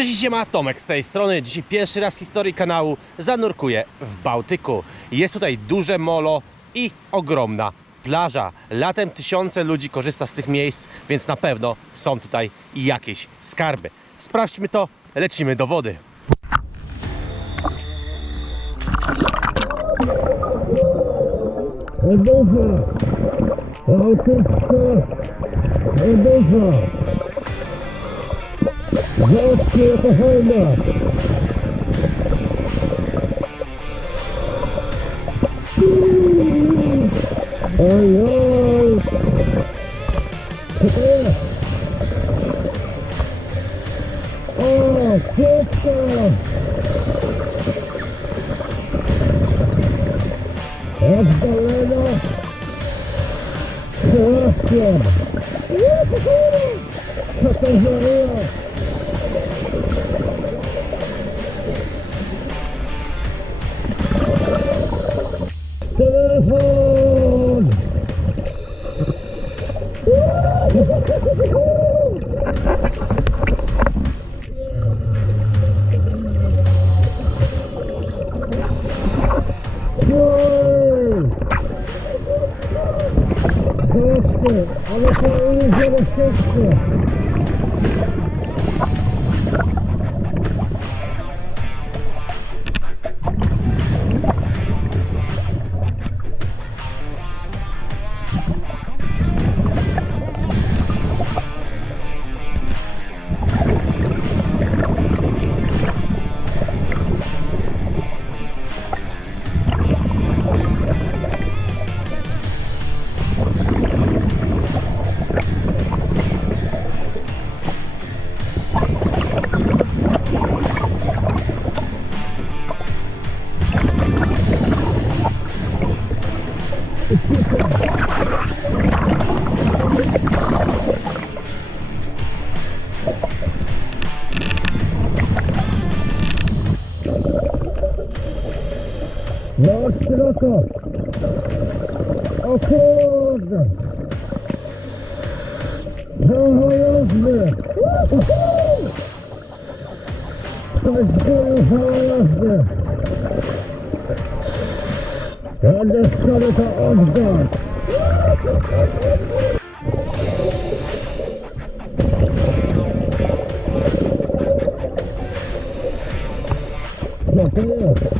Cześć, siema, Tomek z tej strony. Dzisiaj pierwszy raz w historii kanału zanurkuję w Bałtyku. Jest tutaj duże molo i ogromna plaża. Latem tysiące ludzi korzysta z tych miejsc, więc na pewno są tutaj jakieś skarby. Sprawdźmy to, lecimy do wody. Bałtycka meduza! Zobaczcie jaka fajna! Oj, oj! Co to jest? O, kwiatka! Oddalena Sebastian Co to za ryja? Telefon! Oj! No, szeroko. O kurde. Znowu jazdy. Coś było jazdy. Będę sobie to oddać. Co to jest?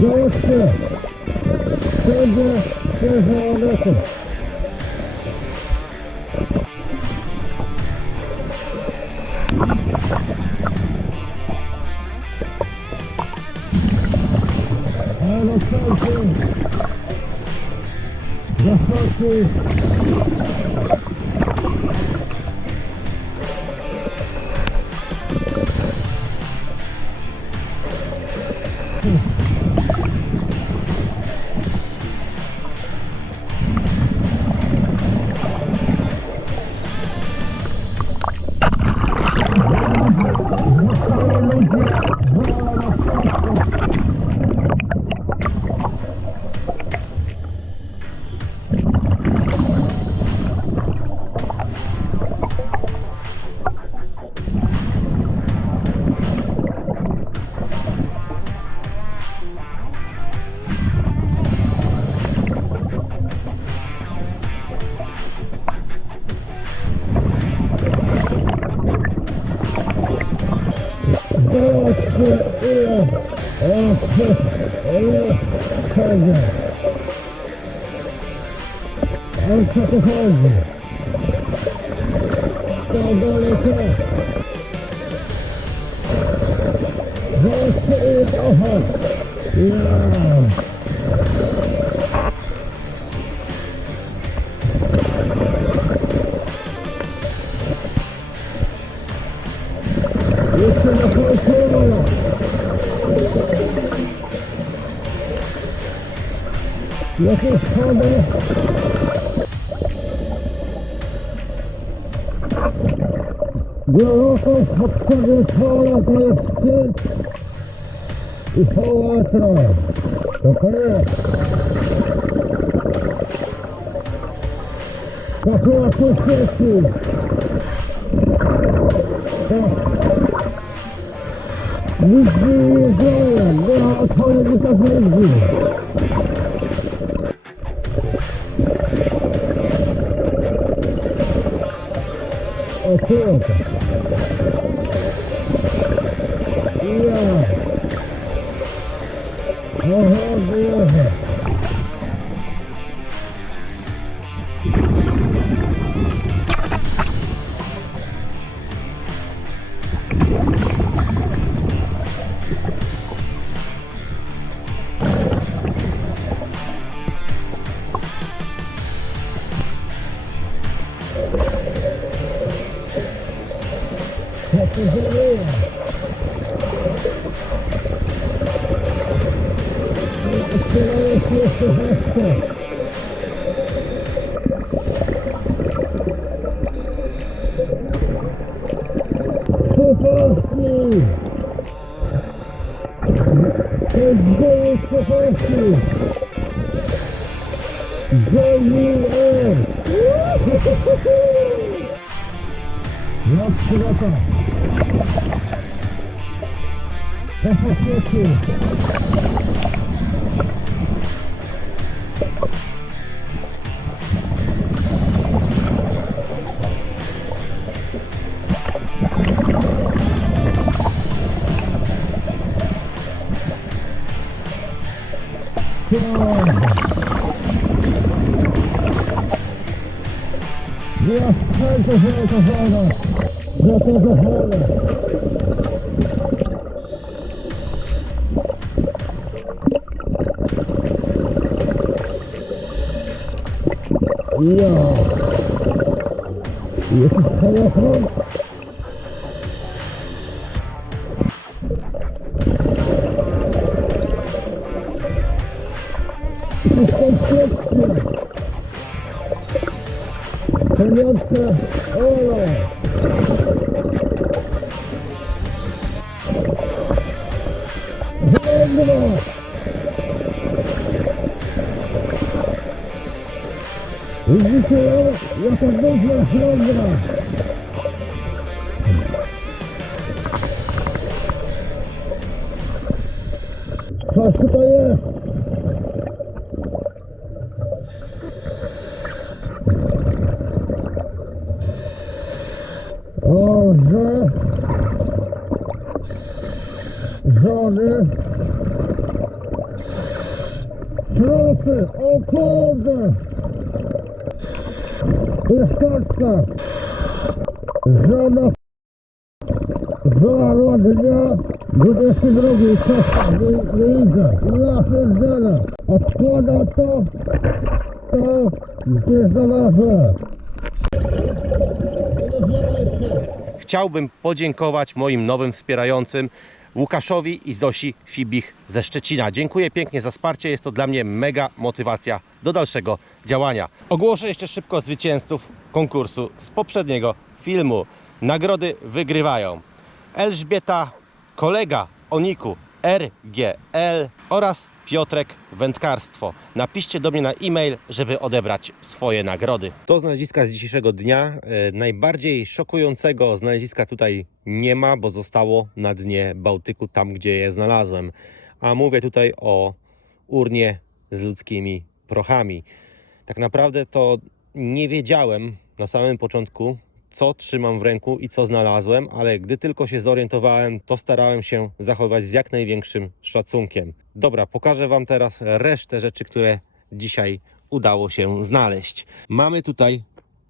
Jeszcze. Wszędzie świeże owoce. Ale słuchajcie. Zachodźcie. Zobaczcie ile, o, ile kozie. Ale co to chodzi? To daleko. Zaraz trochę. Ja. Jeszcze na końcu. Jakieś schody. Biorącą podstawie kola to jest wstyd i hołatra. To. To chyba tu świeci. Nigdy nie zrobię, była odpowiedź na nigdy. O kurwa. Jest goły Suchowski! Goły No, przylata! Po świecie! Ja że to woda! Że to za woda! Ja! Jakiś telefon? Pamiątka Ola! Węgro! Widzicie, jaka duża węgra! Coś tutaj jest! O, że żony Trupy, o kurde Wysoczka Żona Zmarła dnia 22 czerwca nie, nie idzie Ja pierdzielę Odkłada to To gdzie znalazłem. Chciałbym podziękować moim nowym wspierającym Łukaszowi i Zosi Fibich ze Szczecina. Dziękuję pięknie za wsparcie. Jest to dla mnie mega motywacja do dalszego działania. Ogłoszę jeszcze szybko zwycięzców konkursu z poprzedniego filmu. Nagrody wygrywają Elżbieta, kolega Oniku RGL oraz Piotrek Wędkarstwo. Napiszcie do mnie na e-mail, żeby odebrać swoje nagrody. To znaleziska z dzisiejszego dnia. E, Najbardziej szokującego znaleziska tutaj nie ma, bo zostało na dnie Bałtyku, tam gdzie je znalazłem. A mówię tutaj o urnie z ludzkimi prochami. Tak naprawdę to nie wiedziałem na samym początku, co trzymam w ręku i co znalazłem, ale gdy tylko się zorientowałem, to starałem się zachować z jak największym szacunkiem. Dobra, pokażę Wam teraz resztę rzeczy, które dzisiaj udało się znaleźć. Mamy tutaj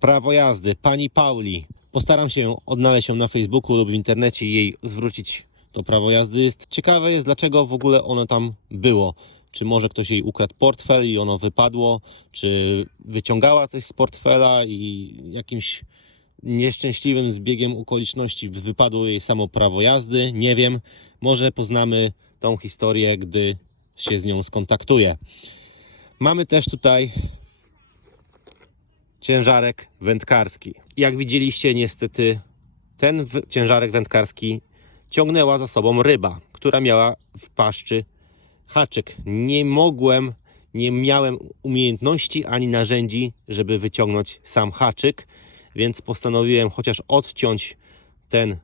prawo jazdy pani Pauli. Postaram się odnaleźć ją na Facebooku lub w internecie i jej zwrócić to prawo jazdy. Ciekawe jest, dlaczego w ogóle ono tam było. Czy może ktoś jej ukradł portfel i ono wypadło, czy wyciągała coś z portfela i jakimś nieszczęśliwym zbiegiem okoliczności wypadło jej samo prawo jazdy. Nie wiem, może poznamy tą historię, gdy się z nią skontaktuję. Mamy też tutaj ciężarek wędkarski. Jak widzieliście, niestety ten ciężarek wędkarski ciągnęła za sobą ryba, która miała w paszczy haczyk. Nie mogłem, nie miałem umiejętności ani narzędzi, żeby wyciągnąć sam haczyk, więc postanowiłem chociaż odciąć ten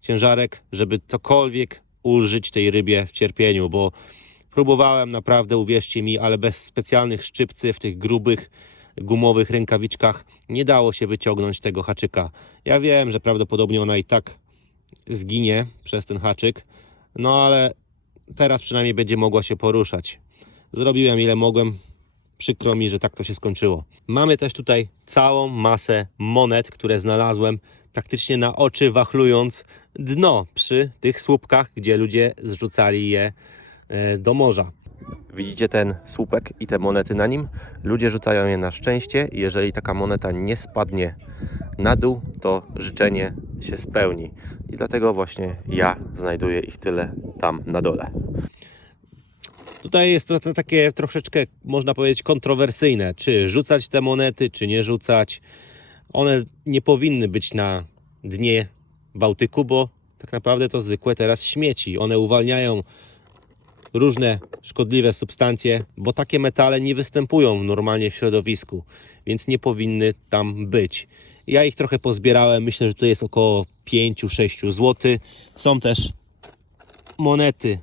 ciężarek, żeby cokolwiek ulżyć tej rybie w cierpieniu, bo próbowałem naprawdę, uwierzcie mi, ale bez specjalnych szczypcy w tych grubych, gumowych rękawiczkach nie dało się wyciągnąć tego haczyka. Ja wiem, że prawdopodobnie ona i tak zginie przez ten haczyk, no ale teraz przynajmniej będzie mogła się poruszać. Zrobiłem ile mogłem. Przykro mi, że tak to się skończyło. Mamy też tutaj całą masę monet, które znalazłem praktycznie na oczy, wachlując dno przy tych słupkach, gdzie ludzie zrzucali je e, do morza. Widzicie ten słupek i te monety na nim? Ludzie rzucają je na szczęście i jeżeli taka moneta nie spadnie na dół, to życzenie się spełni. I dlatego właśnie ja znajduję ich tyle tam na dole. Tutaj jest to, takie troszeczkę, można powiedzieć, kontrowersyjne, czy rzucać te monety, czy nie rzucać. One nie powinny być na dnie Bałtyku, bo tak naprawdę to zwykłe teraz śmieci. One uwalniają różne szkodliwe substancje, bo takie metale nie występują normalnie w środowisku, więc nie powinny tam być. Ja ich trochę pozbierałem, myślę, że to jest około 5-6 zł. Są też monety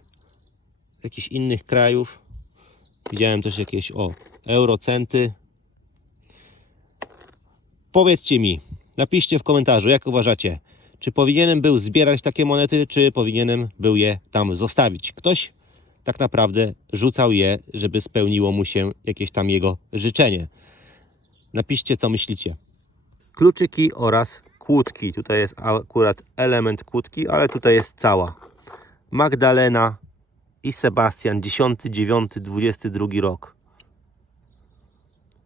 jakichś innych krajów. Widziałem też jakieś o eurocenty. Powiedzcie mi, napiszcie w komentarzu, jak uważacie, czy powinienem był zbierać takie monety, czy powinienem był je tam zostawić. Ktoś tak naprawdę rzucał je, żeby spełniło mu się jakieś tam jego życzenie. Napiszcie, co myślicie. Kluczyki oraz kłódki. Tutaj jest akurat element kłódki, ale tutaj jest cała. Magdalena i Sebastian, 10, 9, 22 rok.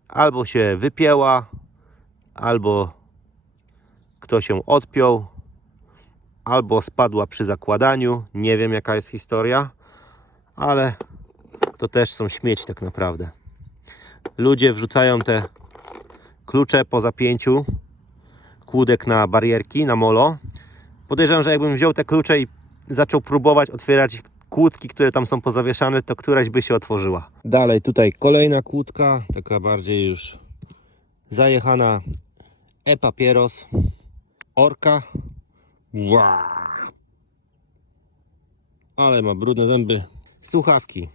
Albo się wypięła, albo ktoś ją odpiął, albo spadła przy zakładaniu. Nie wiem jaka jest historia, ale to też są śmieci tak naprawdę. Ludzie wrzucają te klucze po zapięciu kłódek na barierki, na molo. Podejrzewam, że jakbym wziął te klucze i zaczął próbować otwierać kłódki, które tam są pozawieszane, to któraś by się otworzyła. Dalej tutaj kolejna kłódka, taka bardziej już zajechana e-papieros, orka. Wow. Ale ma brudne zęby. Słuchawki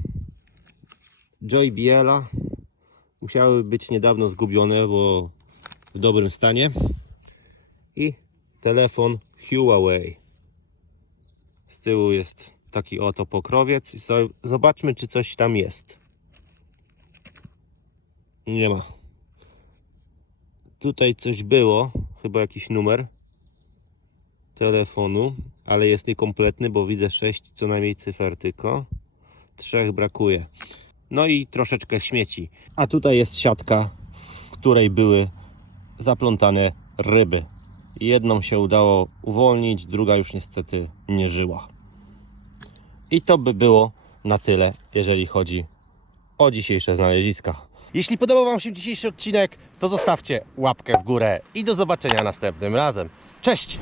Joy Biela musiały być niedawno zgubione, bo w dobrym stanie. I telefon Huawei. Z tyłu jest taki oto pokrowiec. I Zobaczmy, czy coś tam jest. Nie ma. Tutaj coś było, chyba jakiś numer telefonu, ale jest niekompletny, bo widzę 6 co najmniej cyfer tylko. Trzech brakuje. No i troszeczkę śmieci. A tutaj jest siatka, w której były zaplątane ryby. Jedną się udało uwolnić, druga już niestety nie żyła. I to by było na tyle, jeżeli chodzi o dzisiejsze znaleziska. Jeśli podobał Wam się dzisiejszy odcinek, to zostawcie łapkę w górę i do zobaczenia następnym razem. Cześć!